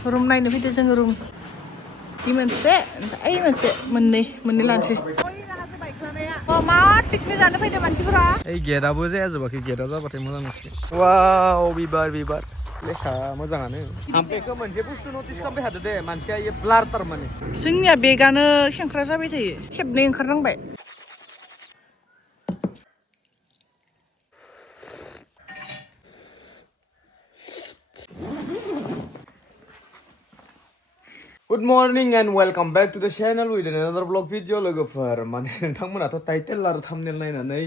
room नायनो फैदो जोङो रुम इ मोनसे ओइ मोनसे मोननै लानोसै मा पिकनिक जानो फैदो मानसिफोरा ओइ गेटआबो जाया जोबाखै गेटआ जाबाथाय मोजां मोनसिगोन वाव बिबार प्लेसा मोजाङानो आं बेखौ मोनसे बुस्थु नटिस खालामबाय थादो दे मानसिया इयो ब्लार थारमाने जोंनिया बेगानो खेंख्रा जाबाय थायो खेबनै ओंखारनांबाय Good morning and welcome back to the channel with another vlog video लोगोफोर माने नोंथांमोनाथ' टाइटेल आरो थाम्बनेल नायनानै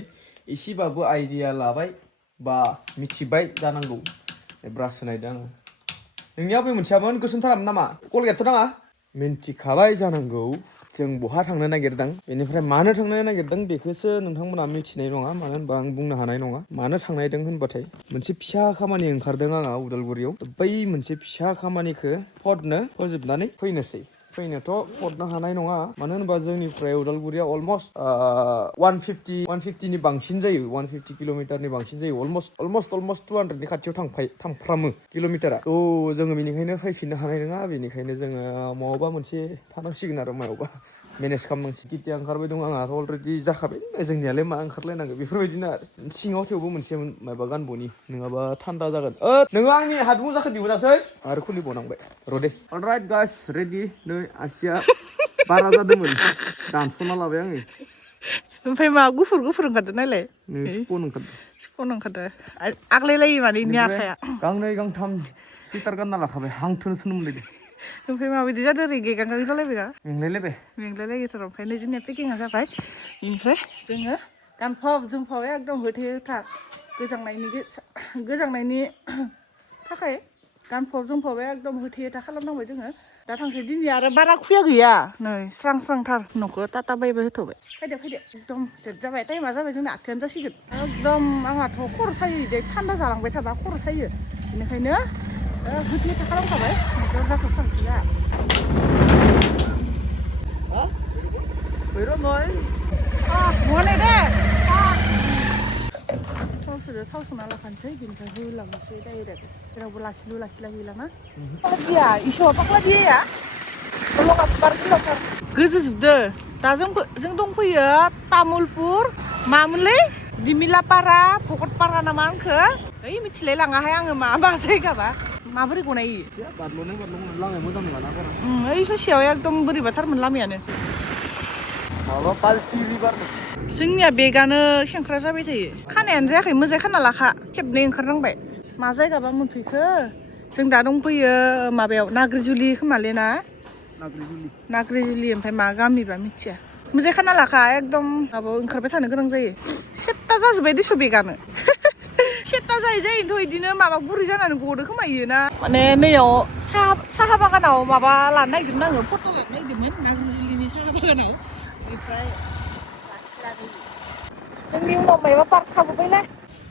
एसेबाबो आइडिया लाबाय बा मिथिबाय जानांगौ ब्रास होनायदों आङो नोंनिया बबे मोनसेयामोन गोसोमथारामोन नामा कलगेटथ' नाङा मिन्थिखाबाय जानांगौ जों बहा थांनो नागिरदों बेनिफ्राय मानो थांनो नागिरदों बेखौसो नोंथांमोना मिथिनाय नङा मानो होनबा आं बुंनो हानाय नङा मानो थांनायदों होनबाथाय मोनसे फिसा खामानि ओंखारदों आंहा उदालगुरियाव बै मोनसे फिसा खामानिखौ फटनो फोजोबनानै फैनोथ' फटनो हानाय नङा मानो होनबा जोंनिफ्राय उदालगुरिया अलमस्ट 150नि बांसिन जायो 150 किल'मिटारनि बांसिन जायो अलमस्ट 200नि खाथियाव थांफ्रामो किल'मिटारा थ' जोङो बेनिखायनो फैफिननो हानाय नङा बेनिखायनो जोङो मायावबा मोनसे थानांसिगोन आरो मायावबा मेनेज खालामनांसिगोन केटिया ओंखारबाय दं आंहाथ' अलरेडि जाखाबाय जोंनियालाय मा ओंखारलायनांगौ बेफोरबायदिनो आरो सिङाव थेवबो मोनसे माबा गानबनि नङाबा थान्दा जागोन नोङो आंनि हात मुजाखौ दिहुनासै आरो खुलिबावनांबाय र' दे अलराइट गाइस रेडि नै आसिया बारा जादोंमोन दानस'ना लाबाय आङो ओमफ्राय मा गुफुर ओंखारदों नायलाय स्पन ओंखारदों आग्लायलायो माने इनि आखाया गांनै गांथाम सुइटार गानना लाखाबाय हांथोनसो मोनलायदों ओमफ्राय माबायदि जादों ओरै गेगां जालायबायना मेंलायलायबायथ' ओमफ्राय नै जोंनिया पेकिंआ जाबाय बेनिफ्राय जोङो गानफब जोमफब एकदम होथे होथा गोजांनायनि थाखाय गानफब जोमफब एकदम होथे होथा खालामनांबाय जोङो दा थांसै दिनै आरो बारा खुया गैया नै स्रांथार न'खौ टाटा बायबो होथ'बाय फैदो एकदम डेट जाबाय टाइमा जाबाय जोंना 8थायानो जासिगोन एकदम आंहाथ' खर' सायो दे थान्दा जालांबाय थाबा खर' सायो बेनिखायनो होथे होथा खालामखाबाय दरजाखौ थांसैया थाव सोना लाखानोसै बिनिफ्राय होलांनोसै डाइरेक्ट जेरावबो लाखिलाना दिया इस'आ पाग्ला दिया गोजोजोबदो दा जों दंफैयो तामुलपुर मामोनलै दिमिलापारा भकतपारा नामा आंखो ओइ मिथिलाय लाङाहाय आङो मा जायगाबा माबोरै गनायो बारल'नो लामाया मोजां नङाना बारा ओइ ससेयाव एकदम बोरैबाथारमोन लामायानो जोंनिया बेगानो खेंख्रा जाबाय थायो खानायानो जायाखै मोजाङै खाना लाखा खेबनै ओंखारनांबाय मा जायगाबा मोनफैखो जों दा दंफैयो माबायाव नाग्रिजुलि खोमालै ना नाग्रिजुलि ओमफ्राय मा गामिबा मिथिया मोजाङै खाना लाखा एकदम माबायाव ओंखारबाय थानो गोनां जायो सेबथा जाजोब्बाय दिस' बेगानो सेबथा जायोथ' बिदिनो माबा गुरै जानानै गदो खोमायो ना माने नैयाव साहा बागानाव माबा लानो नागिरदोंमोन आङो फट' लानो नागिरदोंमोन नाग्रिजुलिनि साहा बागानाव बेनिफ्राय जोंनि उनाव मायबा पार्क थाबावबायलै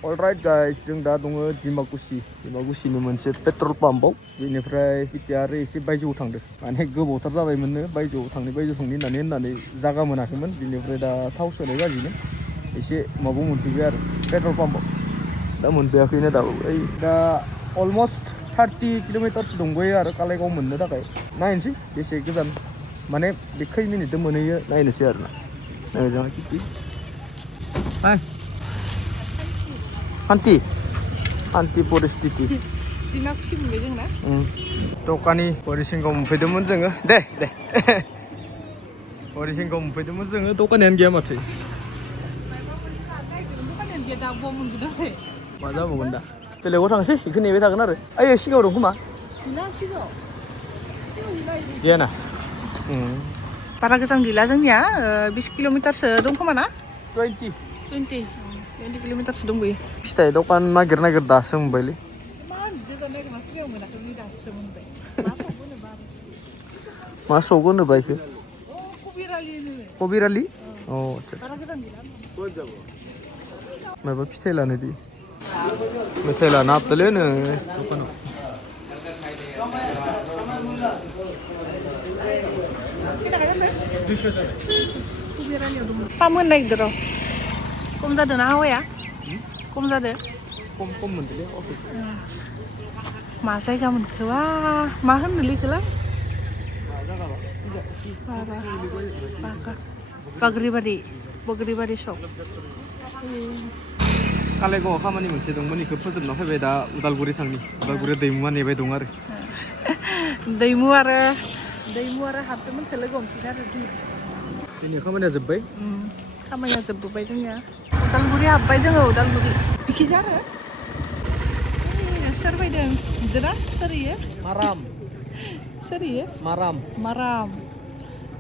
अलराइट गाइस जों दा दङ डिमाकुसिनि मोनसे पेट्रल पाम्पआव बेनिफ्राय इथिया आरो एसे बायजोआव थांदो माने गोबावथार जाबायमोननो बायजोआव थांनि होननानै जागा मोनाखैमोन बिनिफ्राय दा थाव सोनाय जादोंमोन एसे माबायाव मोनफैबाय आरो पेट्रल पाम्पआव दा मोनफैयाखैनो दाबो ओइ दा अलमस्ट 30 किल'मिटारसो दंबायो आरो कालाइगाव मोननो थाखाय नायनोसै बेसे गोजान माने बे खै मिनिटजों मोनहैयो नायनोसै आरोना जोंहा किटि हान्थि परिस्थिति डिमाकुसि मोनबाय जोंना दखानि हरिसिंगाव मोनफैदोंमोन जोङो दे हरिसिंगाव मोनफैदोंमोन जोङो दखानियानो गैया माथो मा जाबावगोन दा बेलेगाव थांसै बेखौ नेबाय थागोन आरो ओइ सिगाङाव दं खोमा गैयाना बारा गोजान गैला जोंनिया 20 किल'मिटारसो दं खोमा ना 20 किल'मिटारसो दंबोयो फिथाइ दखान नागिर दासो मोनबायलै मा सक होनोबा बेखौ कबिरालि अ माबा फिथाइ लानो दि मेथाइ लानो हाबदोलै नो दखानाव पाम होनो नागिरदों र' खम जादों ना हावाया खम जादों खम मोनदोंलै मा जायगा मोनखोबा मा होनोलै इखोलाय बाग्रिबारि सक कालाइगावआव खामानि मोनसे दंमोन इखौ फोजोबना फैबाय दा उदालगुरि थांनि उदालगुरियाव दैमुआ नेबाय दं आरो दैमु आरो हाबदोंमोनखौ लोगो हमसिगोन आरो दिनै खामानिया जोब्बाय खामानिया जोबबोबाय जोंनिया उदालगुरि हाबबाय जोङो उदालगुरि बिखिजा आरो सोर फैदों नुदोंना सोर इयो सोर इयो माराम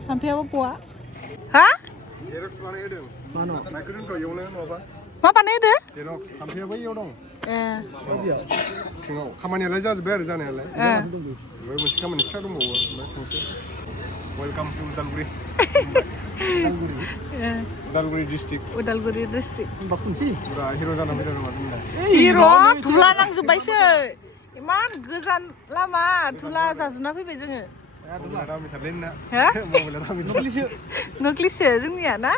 थाम्फैयाबो गवा हा मा बानायदो थाम्फैयाबो इयाव दं ए सिङाव खामानियालाय जाजोब्बाय आरो जानायालाय ओमफ्राय मोनसे खामानि फिसा दंबावो ओमफ्राय थांसै welcome to Udalguri Udalguri district होमबा फुनसै पुरा हिर' जाना फैदों नामा जोंना हिर' धुला नांजोब्बायसो इमान गोजान लामा धुला जाजोबना फैबाय जोङो नक्लिसो जोंनिया ना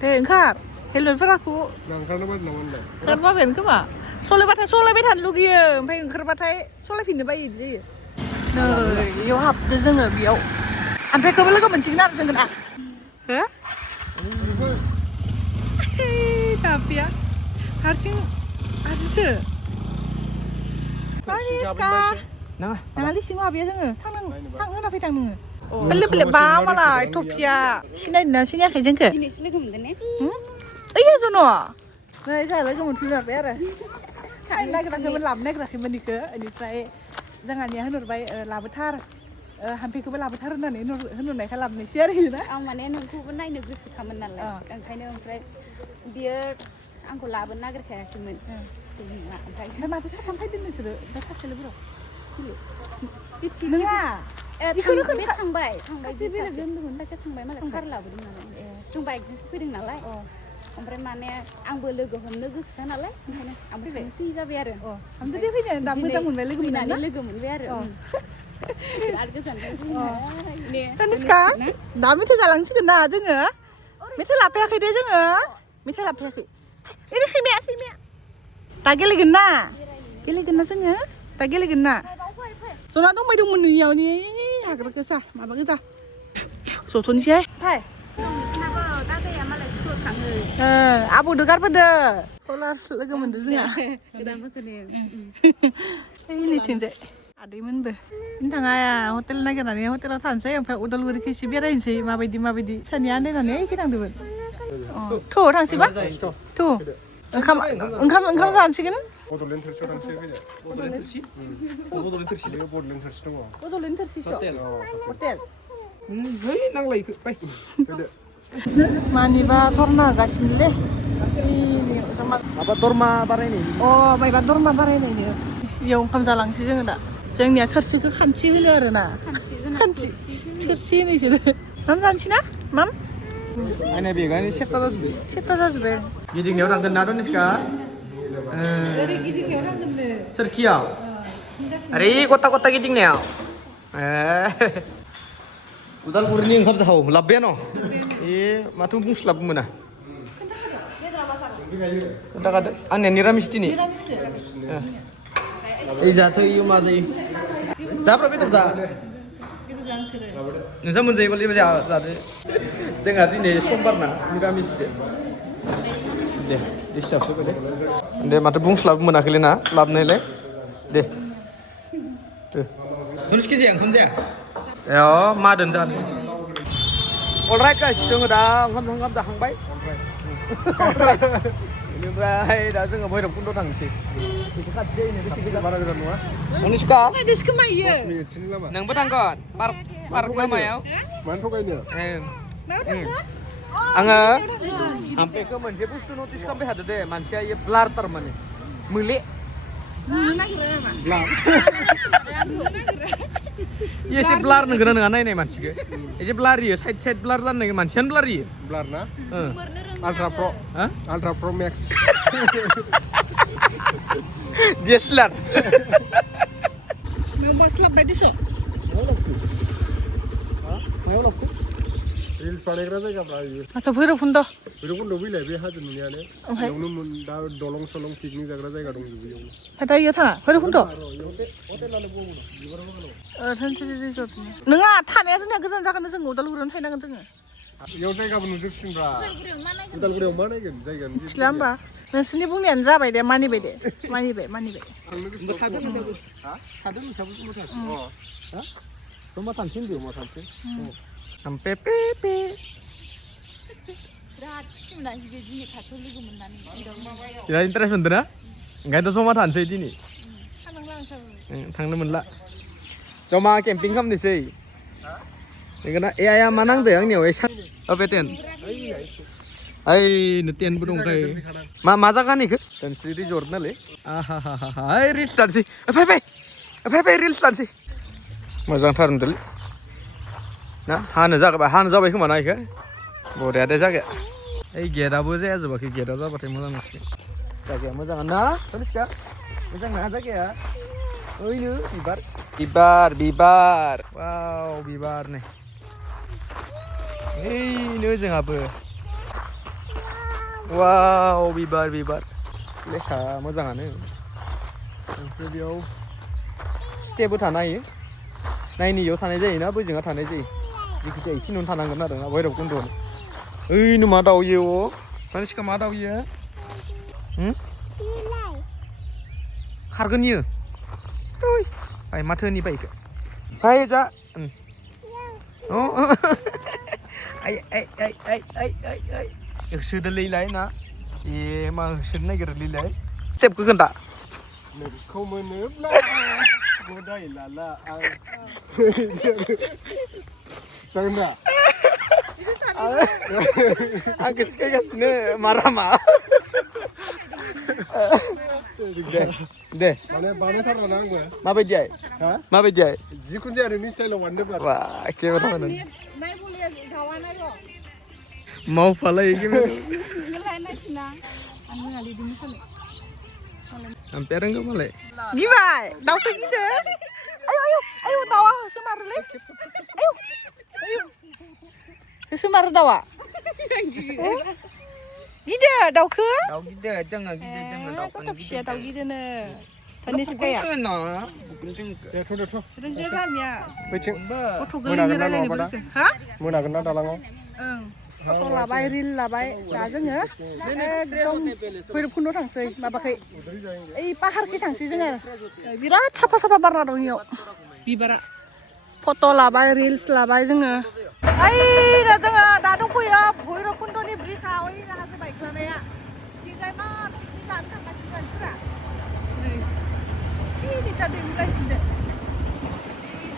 दे ओंखार हेलमेटफोराखौ ओंखारबाबायानो खोमा सलायबाय थानो लुगैयो ओमफ्राय ओंखारबाथाय सलायफिननो बायो बिदि जायो नै बेयाव हाबदो जोङो बेयाव ओमफ्रायखौबो लोगो मोनसिगोन आरो जोङो ना हो थाम्फैया हारसिंसो नाङालै सिङाव हाबैया जोङो थांनो फै नोङो बेलेग बा मालाय टफिया सिनायदोंना सिनायाखै जोंखौ दिनैसो लोगो मोनदों ने ओइ जन' नै जोंहा लोगो मोनफिनबाय आरो थांनो नागिराखैमोन लाबोनो नागिराखैमोन बेखौ बेनिफ्राय जोंहानिया होनहरबाय लाबोथार हाम्फैखौबो लाबोथार होननानै होनहरनायखाय लाबोनायसै आरो ना आं माने नोंखौबो नायनो गोसोखामोन नालाय ओंखायनो ओमफ्राय बियो आंखौ लाबोनो नागिरखायाखैमोन ओमफ्राय माथो साथाम फैदों नोंसोरो ओमफ्राय सासे लोगोफोराव नङा बे थांबाय सासे थांबाय मालाय कार लाबोदों नालाय जों बाइकजोंसो फैदों नालाय ओमफ्राय माने आंबो लोगो हमनो गोसोखा नालाय ओंखायनो आंबो थांसै जाबाय आरो ओमफ्राय दे फैनो दा मोजां मोनबाय लोगो मोनबाय आरो बिराद गोजोनदों तनिष्का दा मेथाइ जालांसिगोन ना जोङो मेथाइ लाफायाखै दे जोङो मेथाइ लाफायाखै ओरै सैमाया दा गेलेगोन ना जोङो दा गेलेगोन ना जना दंबाय दंमोन नोंनियाव नि हाग्रा गोजा माबा गोजा जथ'नोसै फाय आबौदो गारबोदो कलारसो लोगो मोनदो जोंहा गोदान बोसोरनि नैथिंजाय आदैमोनबो नोंथाङा हटेल नागिरनानै हटेलाव थानोसै ओमफ्राय उदालगुरिखौ एसे बेरायनोसै माबायदि सानिया आन्दायनानै एखे थांदोंमोन थ' थांसैबा थ' ओंखाम जानोसिगोन बड'लेण्ड थोरसियाव थांसै बड'लेण्ड थोरसि दङ बड'लेण्ड थोरसिसो हटेल नांलायखो बाय मानिबा धरना होगासिनोलै माबा दरमा बारायनाय मायबा दरमा बारायनायनो इयाव ओंखाम जालांसै जोङो दा जोंनिया थोरसिखौ खान्थि होनो आरो ना खान्थि थोरसि होनो इसोरो माम जानोसै ना माम आंना बेगानो सेपटा जाजोब्बाय गिदिंनायाव थांगोन ना तनिष्का ओरै गिदिंनायाव थांगोननो सोरखियाव ओरै गथा गिदिंनायाव उदालगुरिनि ओंखाम जाहौ लाबोया माथो बुंस्लाबबो मोना खोन्थाखादो आंनिया निरामिस दिनै ओइ जाथो इयो मा जायो जाब्रा बेदर जा नोंसा मोनजायोबालाय जादो जोंहा दिनै समबार ना निरामिससो दे डिस्टार्बसो दे माथो बुंस्लाबबो मोनाखैलै ना लाबोनायलाय दे तनिष्का जाया ओंखाम जाया मा दोनजानो अलराइट गाइस जोङो दा ओंखाम जाखांबाय बेनिफ्राय दा जोङो भैरबकुन्द थांसै एसे खाथि जायो बारा गोजान नङा तनिष्का नोंबो थांगोन पार्क लामायाव मानो थगायनो आङो आमफ्रायखौ मोनसे बुस्थु नटिस खालामबाय थादो दे मानसिया इयो ब्लार थारमाने मोले एसे ब्लार नोगोना नङा नायनाय मानसिखौ एसे ब्लारियो साइड ब्लार जानो नागिरो मानसियानो ब्लारियो ब्लार ना आल्ट्रा प्र मेक्स DSLR मायाव बास्लाबबाय दिस' मायाव लाबखो रिल्स बानायग्रा जायगाफ्रा इयो आच्छा भैरबकुन्द भैरबकुन्दआव फैलाय बे हाजो नुनायानो ओमफ्राय बेयावनो दा दलं सलं पिकनिक जाग्रा जायगा दं बेयावनो दा इयाव थाङा भैरबकुन्द हटेलानो बबाव बिबार बागानाव धोनसिरि रिजर्ट नोङा थानाया जोंना गोजान जागोन जों उदालगुरियावनो थाहैनांगोन जोङो बेयाव जायगाबो नुजोबसिनब्रा उदालगुरियाव मा नायगोन जायगायानो मिथिला होमबा नोंसोरनि बुंनायानो जाबाय दे मानिबाय दे मानिबाय थांनो गोसो थादों नोंसाबो जमा थांसै अ जमा थांसै होनदों मा थांसै पे पे पे बिराद सिमना बे दिनै खाथियाव लोगो मोननानै बिराद इन्टारेस्ट मोनदों ना ओंखायनोथ' जमा थानोसै दिनै थांनांला थांनो मोनला जमा केम्पिं खालामनोसै नोंगोना ए आइया मा नांदो आंनियाव एसां बे टेन ओइ टेनबो दंखायो मा जागानि इखो धोनस्रि रिजर्ट नालाय आहा हा हा ओइ रिल्स लानोसै फै रिल्स लानोसै मोजांथार नुदोंलै ना हानो जाबाय खोमा ना इखो बरिया दे जागाया ओइ गेटआबो जाया जोबाखै गेटआ जाबाथाय मोजां मोनसिगोन जागाया मोजाङानो ना तनिष्का मोजां ना जागाया ओइनो बिबार वाव बिबार नै ओइनो जोंहाबो वाव बिबार प्लेसा मोजाङानो ओमफ्राय बेयाव स्टेबो थानो हायो नायनि इयाव थानाय जायोना बोजोंहा थानाय जायो जिखिजाया इखिनियावनो थानांगोन आरो ना भैरबकुन्दआवनो ओइनो मा दाउ इयो तनिष्का मा दाउ इयो खारगोन इयो ओइ माथो होननि बाइक फाय जा ai होसोदोलैलाय ना ए मा होसोनो नागिरोलैलाय स्टेपखौ खोन्था नोंखौ मोनोब्ला गदाय लाला आं जागोन दा आंखौ सिखायगासिनो मारामा दे माने बानायथारना आंबो माबायदिहाय हा माबायदिहाय जिखुनु जाया नोंनि स्टाइलाव बानायदों वा एखेबारे होनो नाय बलिया जावाना र' मावफालाय एखेबारे नोंलाय नायफिना आं रोङालै इदि मोसानो आमफ्राय रोंगौ मालाय गिबाय दाउखौ गिदो आयौ दाउआ होसोमारोलै आयौ होसोमारो दाउआ गिदो दाउखौ दाउ गिदिर जोङो गथ' फिसाया दाउ गिदोनो तनिष्काया देथ' रोंगो जानिया फैथिं गथ' गोरलैनो रायलायनोबो रोंगो हा मोनागोन ना दालाङाव ओं फट' लाबाय रिल लाबाय दा जोङो एकदम भैरबकुन्दआव थांसै माबाखै ओइ पाहारखै थांसै जोङो बिराद साफा बारना दं इयाव बिबारा फट' लाबाय रिल्स लाबाय जोङो ओइनो जोङो दा दंफैयो भैरबकुन्दनि ब्रिजआव ओइ हाजो बायख्लानाया थिंजाय मा पिकनिक जानो थांगासिनो मानसिफोरा नै निसा दै मिलायथिंजाय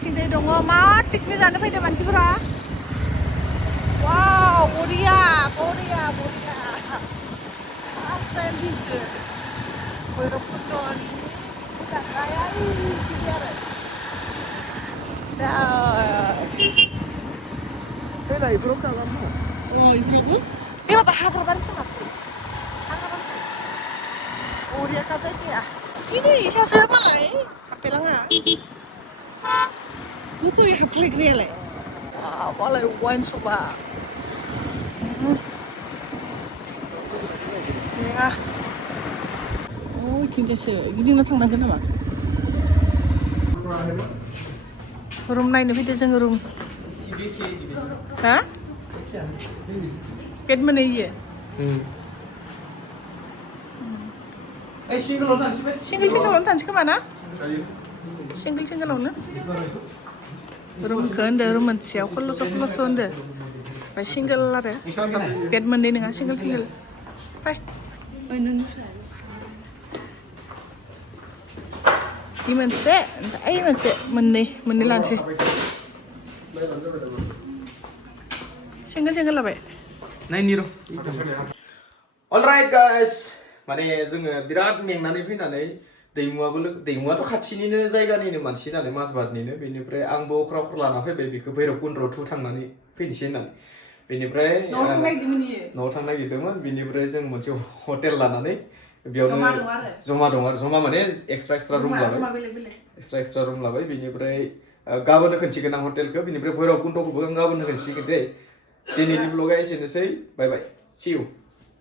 थिंजाय दङ मा पिकनिक जानो फैदों मानसिफोरा वाव बरिया आमफ्राय बिदिनो भैरबकुन्दनि जाग्राया बिदि आरो जा फैलाय इफोराव खालामो इफोराबो बे माबा हाग्रा बारिसो माथो हाग्रा बारिसो बरियाखा जायगाया इनो इसासो मालाय हाबफैलाङा गोखै हाबख्लायग्रायालाय मालाय वाइन सपा नङा इथिंजायसो गिदिंना थांनांगोन नामा रुम नायनो फैदो जोङो रुम हा बेट मोनहैयो सिंगोलाव थांसै सिंगोलावनो थांसै खोमा ना सिंगोलावनो रुमखौ होनदो रुम मोनसेयाव 1600 होनदो ओमफ्राय सिंगोल आरो बेट मोननै नङा सिंगोल फाय इ मोनसे ओमफ्राय ओइ मोनसे मोननै लानोसै सिंगोल लाबाय नायनि र' अलराइट गाइस माने जोङो बिराद मेंनानै फैनानै दैमुआथ' खाथिनिनो जायगानिनो मानसि नालाय माजबादनिनो बेनिफ्राय आंबो अख्रा लाना फैबाय बेखौ भैरबकुन्दआव थांनानै फैनोसै होननानै बेनिफ्राय न'आव थांनो नागिरदोंमोन बेनिफ्राय जों मोनसे हटेल लानानै बेयावनो जमा माने एक्सट्रा रुम लाबाय बेनिफ्राय गाबोन खोन्थिगोन आं हटेलखौ बेनिफ्राय भैरबकुन्दखौबो आं गाबोन खोन्थिगोन दे दिनैनि ब्लगा एसेनोसै बाय बाय see you